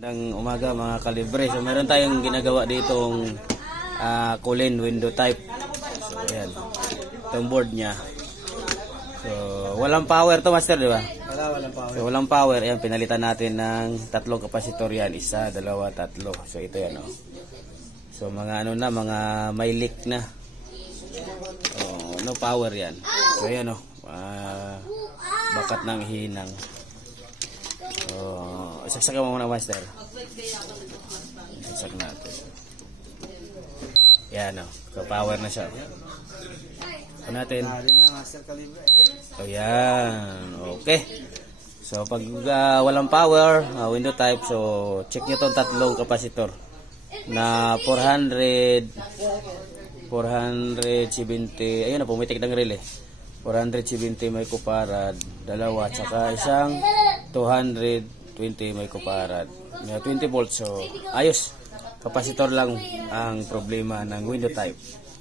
Magandang umaga mga kalibre. So meron tayong ginagawa ditong Kulin window type. So ayan. Itong board niya. So walang power to, master, di ba? Walang power. So walang power. Ayan, pinalitan natin ng tatlong kapasitor yan. Isa, dalawa, tatlo. So ito yan, oh. So mga ano na, mga may leak na. Oh, no power yan. So ayan, oh. Bakat ng hinang. So saksakan mo muna, master. Saksak natin. Yan, oh. Ka-power na siya. Ito natin. Master Calibre. So yan. Okay. So pag walang power, window type, so check nyo itong tatlong kapasitor na 470, ayun na, pumitik ng relay. 470 microfarad, dalawa, tsaka isang 220 microfarad. 20 volts, so ayos. Kapasitor lang ang problema ng window type.